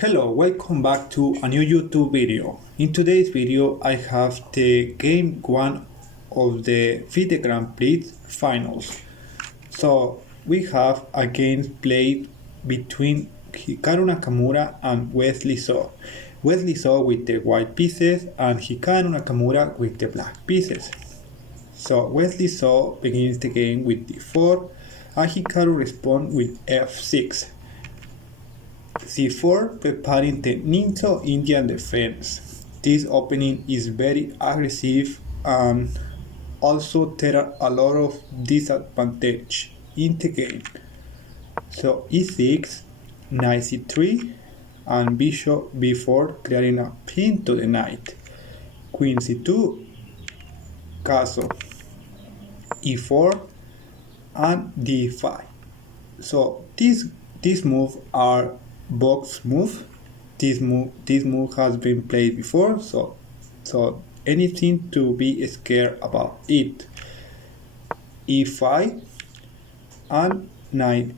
Hello, welcome back to a new YouTube video. In today's video I have the game 1 of the FIDE Grand Prix finals. So we have a game played between Hikaru Nakamura and Wesley So. Wesley So with the white pieces and Hikaru Nakamura with the black pieces. So Wesley So begins the game with d4 and Hikaru responds with f6. c4, preparing the Ninja Indian defense. This opening is very aggressive and also there are a lot of disadvantage in the game. So e6, knight c3 and bishop b4, creating a pin to the knight. Queen c2, castle, e4 and d5. So these moves are box move. This move has been played before, so anything to be scared about it. e5 and knight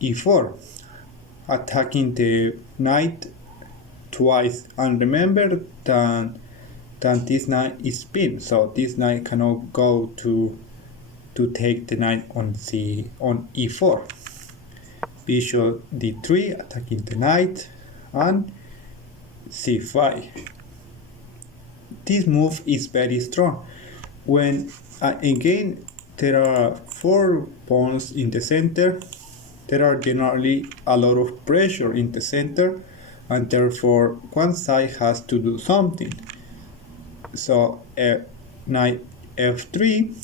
e4, attacking the knight twice, and remember that this knight is pinned, so this knight cannot go to take the knight on e4. Bishop d3, attacking the knight, and c5. This move is very strong. When again there are 4 pawns in the center, there are generally a lot of pressure in the center, and therefore one side has to do something. So knight f3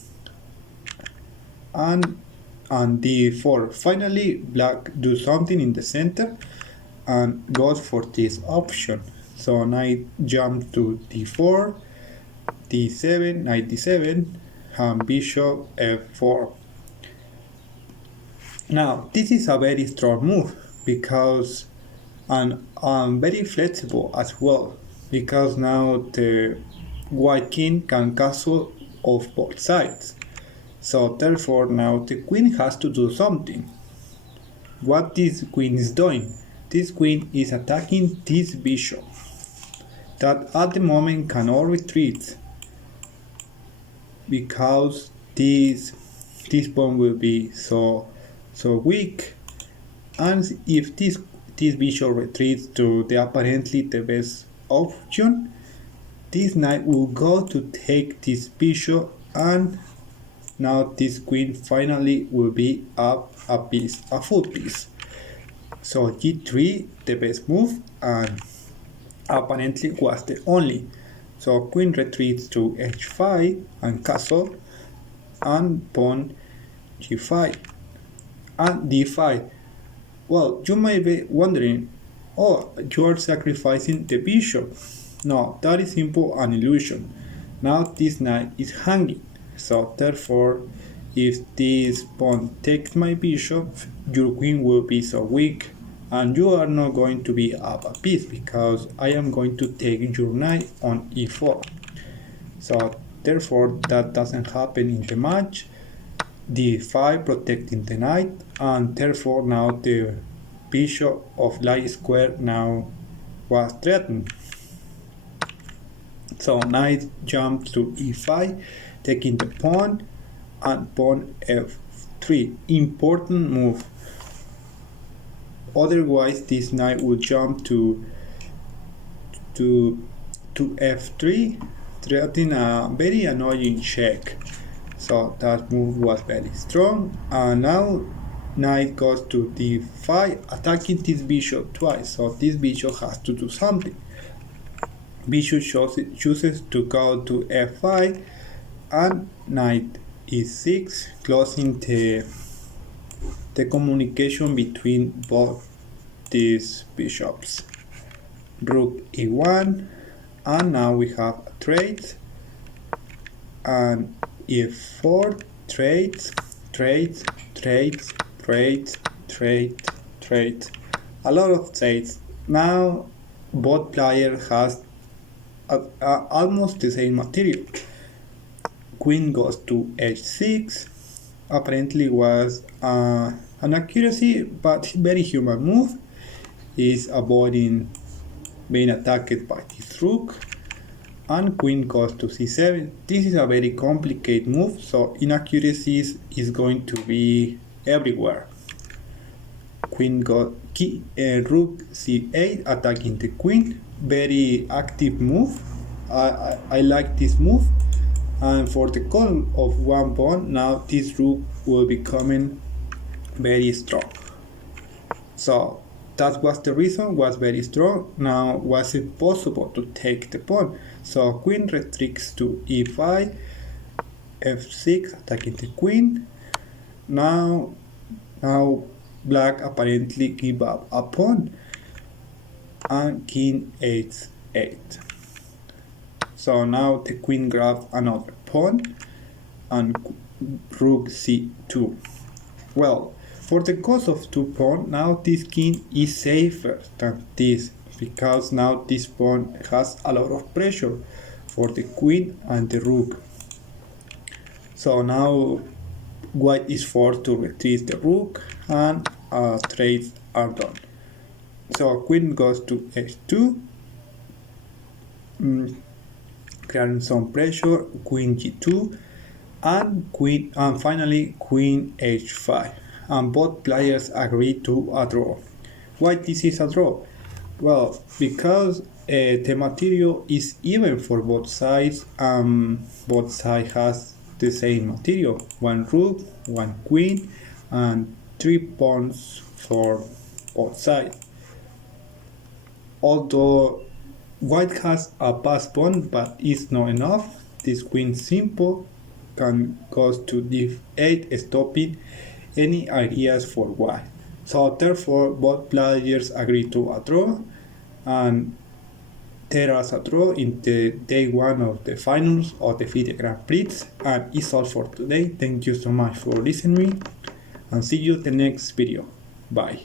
and d4. Finally, black do something in the center and goes for this option. So knight jumps to d4, d7, knight d7, and bishop f4. Now this is a very strong move because and very flexible as well, because now the white king can castle off both sides. So therefore now the queen has to do something. What this queen is doing? This queen is attacking this bishop that at the moment cannot retreat because this pawn will be so weak, and if this bishop retreats to the apparently the best option, this knight will go to take this bishop, and now this queen finally will be up a full piece. So g3, the best move, and apparently was the only. So queen retreats to h5 and castle, and pawn g5 and d5. Well, you might be wondering, oh, you are sacrificing the bishop. No, that is simple an illusion. Now this knight is hanging. So therefore, if this pawn takes my bishop, your queen will be so weak, and you are not going to be up a piece because I am going to take your knight on e4. So therefore, that doesn't happen in the match. d5 protecting the knight, and therefore now the bishop of light square now was threatened. So knight jumps to e5, taking the pawn, and pawn f3. Important move. Otherwise, this knight would jump to f3, threatening a very annoying check. So that move was very strong, and now knight goes to d5, attacking this bishop twice. So this bishop has to do something. Bishop chooses to go to f5, and knight e6, closing the communication between both these bishops. Rook e1, and now we have a trade, and e4, trades, a lot of trades. Now both players has almost the same material. Queen goes to h6, apparently was an accuracy but very human move. is avoiding being attacked by this rook, and queen goes to c7. This is a very complicated move, so inaccuracies is going to be everywhere. Queen got rook c8 attacking the queen. Very active move. I like this move. And for the cost of one pawn, now this rook will be becoming very strong. So that was the reason, was very strong. Now was it possible to take the pawn? So queen retreats to e5, f6 attacking the queen. Now black apparently give up a pawn, and king h8. So now the queen grabs another pawn and rook c2. Well, for the cost of 2 pawns, now this king is safer than this, because now this pawn has a lot of pressure for the queen and the rook. So now white is forced to retreat the rook, and trades are done. So queen goes to h2, creating some pressure, queen g2, and finally queen h5. And both players agree to a draw. Why this is a draw? Well, because the material is even for both sides, both sides has the same material, 1 rook, 1 queen, and 3 pawns for both sides. Although white has a passed pawn, but it's not enough. This queen simple can go to d8, stopping any ideas for white. So therefore both players agree to a draw, and there was a draw in the day 1 of the finals of the FIDE Grand Prix. And it's all for today. Thank you so much for listening, and see you in the next video. Bye.